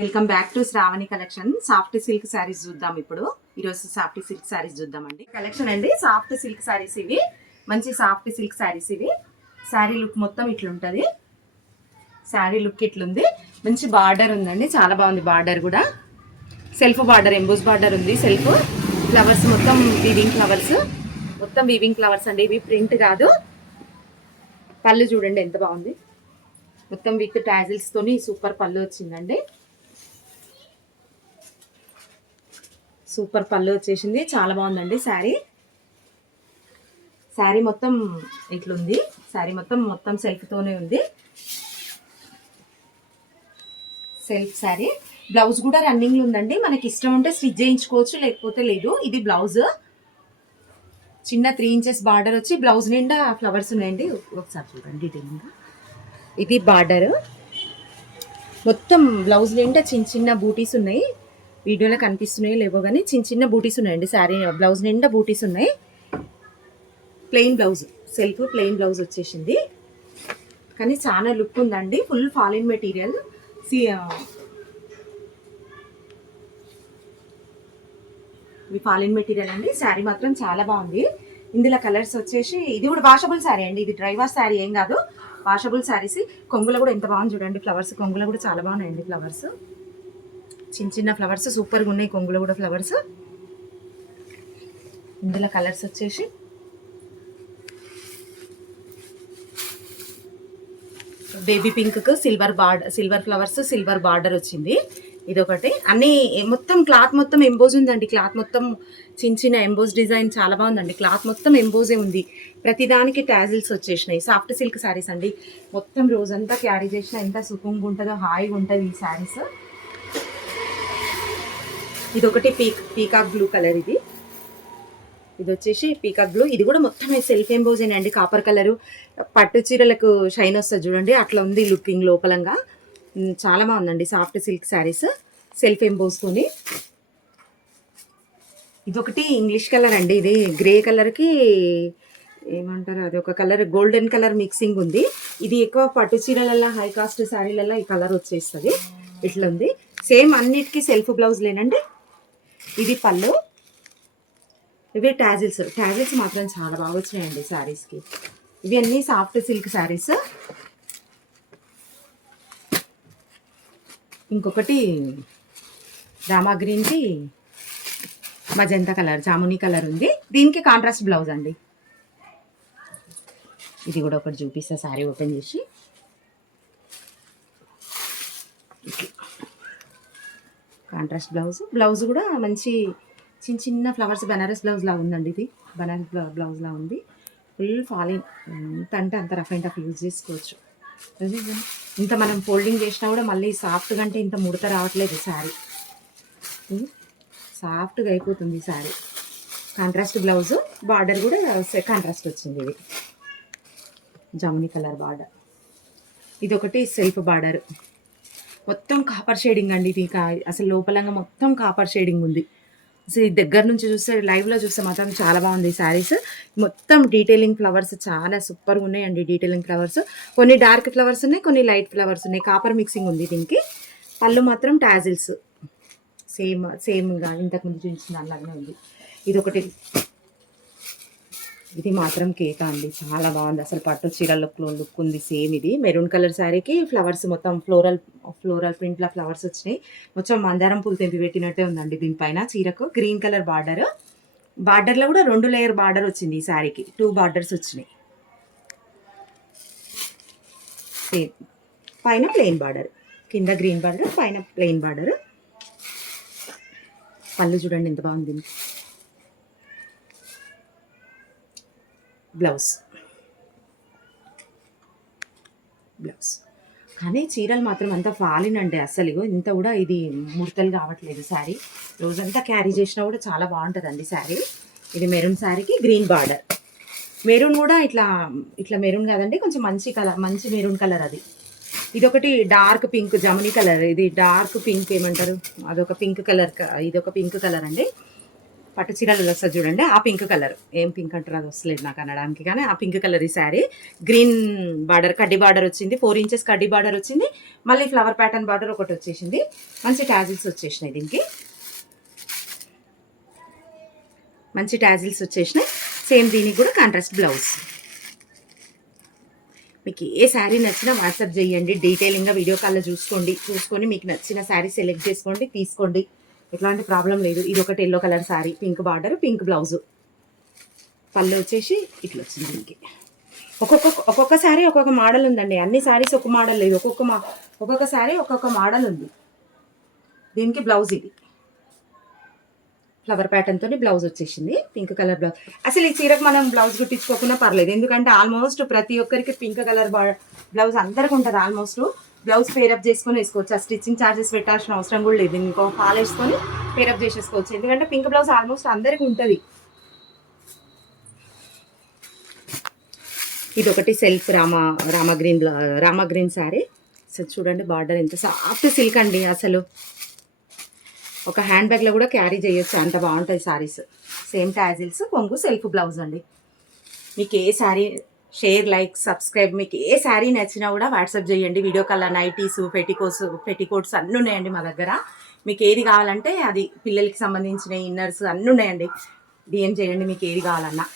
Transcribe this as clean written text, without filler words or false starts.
Welcome back to Shravani collection. Soft silk saris చూద్దాం. ఇప్పుడు ఈరోజు సాఫ్ట్ సిల్క్ శారీస్ చూద్దామండి. కలెక్షన్ అండి సాఫ్ట్ సిల్క్ శారీస్. ఇవి మంచి సాఫ్ట్ సిల్క్ శారీస్. ఇవి శారీ లుక్ మొత్తం ఇట్లుంటుంది. శారీ లుక్ ఇట్లుంది. మంచి బార్డర్ ఉందండి, చాలా బాగుంది. బార్డర్ కూడా సెల్ఫ్ బార్డర్, ఎంబోస్ బార్డర్ ఉంది. సెల్ఫ్ ఫ్లవర్స్ మొత్తం వీవింగ్ ఫ్లవర్స్, మొత్తం వీవింగ్ ఫ్లవర్స్ అండి. ఇవి ప్రింట్ కాదు. పళ్ళు చూడండి ఎంత బాగుంది, మొత్తం విత్ టాజిల్స్ తోని సూపర్ పళ్ళు వచ్చిందండి. సూపర్ పళ్ళు వచ్చేసింది, చాలా బాగుందండి శారీ. శారీ మొత్తం ఇట్లుంది. శారీ మొత్తం సెల్ఫ్తోనే ఉంది. సెల్ఫ్ శారీ. బ్లౌజ్ కూడా రన్నింగ్లో ఉందండి. మనకి ఇష్టం ఉంటే స్టిచ్ చేయించుకోవచ్చు, లేకపోతే లేదు. ఇది బ్లౌజ్ చిన్న 3 ఇంచెస్ బార్డర్ వచ్చి బ్లౌజ్ నిండా ఫ్లవర్స్ ఉన్నాయండి. ఒకసారి చూడండి డీటెయిల్గా. ఇది బార్డర్ మొత్తం బ్లౌజ్ నిండా చిన్న చిన్న బూటీస్ ఉన్నాయి. వీడియోలో కనిపిస్తున్నాయి లేవో కానీ చిన్న చిన్న బూటీస్ ఉన్నాయండి. శారీ బ్లౌజ్ నిండా బూటీస్ ఉన్నాయి. Plain blouse, self plain blouse వచ్చేసింది. కానీ చాలా లుక్ ఉందండి. ఫుల్ ఫాలిన్ మెటీరియల్. ఇవి ఫాలిన్ మెటీరియల్ అండి. శారీ మాత్రం చాలా బాగుంది. ఇందులో కలర్స్ వచ్చేసి ఇది కూడా వాషబుల్ శారీ అండి. ఇది డ్రై వాష్ శారీ ఏం కాదు, వాషబుల్ శారీస్. కొంగులో కూడా ఎంత బాగుంది చూడండి. ఫ్లవర్స్ కొంగులో కూడా చాలా బాగున్నాయండి. ఫ్లవర్స్ చిన్న చిన్న ఫ్లవర్స్ సూపర్గా ఉన్నాయి. కొంగులో కూడా ఫ్లవర్స్. ఇందులో కలర్స్ వచ్చేసి బేబీ పింక్కు సిల్వర్ ఫ్లవర్స్, సిల్వర్ బార్డర్ వచ్చింది. ఇదొకటి. అన్నీ మొత్తం క్లాత్ మొత్తం ఎంబోజ్ ఉందండి. క్లాత్ మొత్తం చిన్న చిన్న ఎంబోజ్ డిజైన్ చాలా బాగుందండి. క్లాత్ మొత్తం ఎంబోజే ఉంది. ప్రతిదానికి టాజిల్స్ వచ్చేసినాయి. సాఫ్ట్ సిల్క్ శారీస్ అండి. మొత్తం రోజంతా క్యారీ చేసినా ఎంత సుఖంగా ఉంటుందో, హాయిగా ఉంటుంది ఈ శారీస్. ఇదొకటి పీకాక్ బ్లూ కలర్. ఇది వచ్చేసి పీకాక్ బ్లూ. ఇది కూడా మొత్తం సెల్ఫ్ ఎంబోజేనే అండి. కాపర్ కలరు పట్టు చీరలకు షైన్ వస్తుంది చూడండి, అట్లా ఉంది లుకింగ్ లోపలంగా. చాలా బాగుందండి సాఫ్ట్ సిల్క్ శారీస్ సెల్ఫ్ ఎంబోస్తోని. ఇదొకటి ఇంగ్లీష్ కలర్ అండి. ఇది గ్రే కలర్కి ఏమంటారు, అది ఒక కలర్ గోల్డెన్ కలర్ మిక్సింగ్ ఉంది. ఇది ఎక్కువ పట్టు చీరలల్లో, హై కాస్ట్ శారీలలో ఈ కలర్ వచ్చేస్తుంది. ఇట్లా ఉంది. సేమ్ అన్నిటికీ సెల్ఫ్ బ్లౌజ్ లేనండి. ఇది పళ్ళు. ఇవి టాజిల్స్ మాత్రం చాలా బాగా వచ్చినాయండి శారీస్కి. ఇవి అన్నీ సాఫ్ట్ సిల్క్ శారీస్. ఇంకొకటి రామా గ్రీన్కి మజంతా కలర్, జామునీ కలర్ ఉంది. దీనికి కాంట్రాస్ట్ బ్లౌజ్ అండి. ఇది కూడా ఒకటి చూపిస్తా శారీ ఓపెన్ చేసి. కాంట్రాస్ట్ బ్లౌజ్ కూడా మంచి చిన్న చిన్న ఫ్లవర్స్ బనారస్ బ్లౌజ్ లా ఉందండి. ఇది బనారస్ బ్లౌజ్ లా ఉంది. Full falling. ఎంత అంటే అంత రఫ్ అండ్ టఫ్ యూజ్ చేసుకోవచ్చు. ఇంత మనం ఫోల్డింగ్ చేసినా కూడా మళ్ళీ సాఫ్ట్గా అంటే ఇంత ముడత రావట్లేదు శారీ. సాఫ్ట్గా అయిపోతుంది శారీ. కాంట్రాస్ట్ బ్లౌజ్, బార్డర్ కూడా కాంట్రాస్ట్ వచ్చింది. ఇది జామునీ కలర్ బార్డర్. ఇదొకటి సెల్ఫ్ బార్డర్. మొత్తం కాపర్ షేడింగ్ అండి. ఇది అసలు లోపలంగా మొత్తం కాపర్ షేడింగ్ ఉంది. అసలు ఈ దగ్గర నుంచి చూస్తే, లైవ్లో చూస్తే మాత్రం చాలా బాగుంది శారీస్. మొత్తం డీటెయిలింగ్ ఫ్లవర్స్ చాలా సూపర్గా ఉన్నాయండి. డీటెయిలింగ్ ఫ్లవర్స్ కొన్ని డార్క్ ఫ్లవర్స్ ఉన్నాయి, కొన్ని లైట్ ఫ్లవర్స్ ఉన్నాయి. కాపర్ మిక్సింగ్ ఉంది దీనికి. పళ్ళు మాత్రం టాజిల్స్ సేమ్గా ఇంతకుముందు చూసిన దానిలాగానే ఉంది. ఇదొకటి. ఇది మాత్రం కేక అండి, చాలా బాగుంది. అసలు పట్టు చీరల లుక్ ఉంది సేమ్. ఇది మెరూన్ కలర్ శారీకి ఫ్లవర్స్ మొత్తం ఫ్లోరల్ ప్రింట్ల ఫ్లవర్స్ వచ్చినాయి. మొత్తం మందారం పూలు తెంపి పెట్టినట్టే ఉందండి దీనిపైన. చీరకు గ్రీన్ కలర్ బార్డర్లో కూడా 2 లేయర్ బార్డర్ వచ్చింది. ఈ శారీకి 2 బార్డర్స్ వచ్చినాయి. సేమ్ పైన ప్లెయిన్ బార్డర్, కింద గ్రీన్ బార్డర్, పైన ప్లెయిన్ బార్డర్. పళ్ళు చూడండి ఎంత బాగుంది. బ్లౌజ్ కానీ చీరలు మాత్రం అంతా ఫాలినండి. అసలు ఇంత కూడా ఇది ముడతలు కావట్లేదు. శారీ రోజంతా క్యారీ చేసినా కూడా చాలా బాగుంటుందండి శారీ. ఇది మెరూన్ శారీకి గ్రీన్ బార్డర్. మెరూన్ కూడా ఇట్లా మెరూన్ కాదండి, కొంచెం మంచి కలర్, మంచి మెరూన్ కలర్. అది ఇదొకటి డార్క్ పింక్, జమునీ కలర్. ఇది డార్క్ పింక్ ఏమంటారు, అదొక పింక్ కలర్. ఇదొక పింక్ కలర్ అండి. పట్టు చీరలు వస్తుంది చూడండి, ఆ పింక్ కలర్. ఏం పింక్ అంటారు అది వస్తలేదు నాకు అనడానికి, కానీ ఆ పింక్ కలర్ ఈ శారీ. గ్రీన్ బార్డర్, కడ్డీ బార్డర్ వచ్చింది, 4 ఇంచెస్ కడ్డీ బార్డర్ వచ్చింది. మళ్ళీ ఫ్లవర్ ప్యాటర్న్ బార్డర్ ఒకటి వచ్చేసింది. మంచి టాజిల్స్ వచ్చేసినాయి దీనికి, మంచి టాజిల్స్ వచ్చేసినాయి. సేమ్ దీనికి కూడా కాంట్రాస్ట్ బ్లౌజ్. మీకు ఏ శారీ నచ్చినా వాట్సాప్ చేయండి, డీటెయిలింగ్గా వీడియో కాల్లో చూసుకొని మీకు నచ్చిన శారీ సెలెక్ట్ చేసుకోండి, తీసుకోండి. ఎట్లాంటి ప్రాబ్లం లేదు. ఇది ఒకటి yellow colour sari, pink border, pink blouse. పళ్ళు వచ్చేసి ఇట్లా వచ్చింది దీనికి. ఒక్కొక్క శారీ ఒక్కొక్క మోడల్ ఉందండి, అన్ని శారీస్ ఒక మోడల్ లేదు, ఒక్కొక్క శారీ ఒక్కొక్క మోడల్ ఉంది. దీనికి బ్లౌజ్ ఇది ఫ్లవర్ ప్యాటర్న్తో బ్లౌజ్ వచ్చేసింది, పింక్ కలర్ బ్లౌజ్. అసలు ఈ చీరకు మనం బ్లౌజ్ కుట్టించుకోకుండా పర్లేదు, ఎందుకంటే ఆల్మోస్ట్ ప్రతి ఒక్కరికి పింక్ కలర్ బ్లౌజ్ అందరికి ఉంటుంది. ఆల్మోస్ట్ బ్లౌజ్ పేరప్ చేసుకొని వేసుకోవచ్చు, ఆ స్టిచ్చింగ్ ఛార్జెస్ పెట్టాల్సిన అవసరం కూడా లేదు. ఇంకో ఫాల్ వేసుకొని పేరప్ చేసేసుకోవచ్చు, ఎందుకంటే పింక్ బ్లౌజ్ ఆల్మోస్ట్ అందరికి ఉంటుంది. ఇది ఒకటి self Rama green sari. So చూడండి బార్డర్ ఎంత సాఫ్ట్ సిల్క్ అండి, అసలు ఒక హ్యాండ్ బ్యాగ్లో కూడా క్యారీ చేయొచ్చు, అంత బాగుంటుంది శారీస్. సేమ్ టాజిల్స్, కొంగు, సెల్ఫ్ బ్లౌజ్ అండి. మీకు ఏ శారీ, షేర్, లైక్, సబ్స్క్రైబ్, మీకు ఏ శారీ నచ్చినా కూడా వాట్సాప్ చేయండి. వీడియో కాల్, నైటీస్, పెట్టికోట్స్ అన్నీ ఉన్నాయండి మా దగ్గర. మీకు ఏది కావాలంటే అది, పిల్లలకి సంబంధించిన ఇన్నర్స్ అన్నీ ఉన్నాయండి. డిఎం చేయండి మీకు ఏది కావాలన్నా.